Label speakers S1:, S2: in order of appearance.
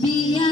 S1: Be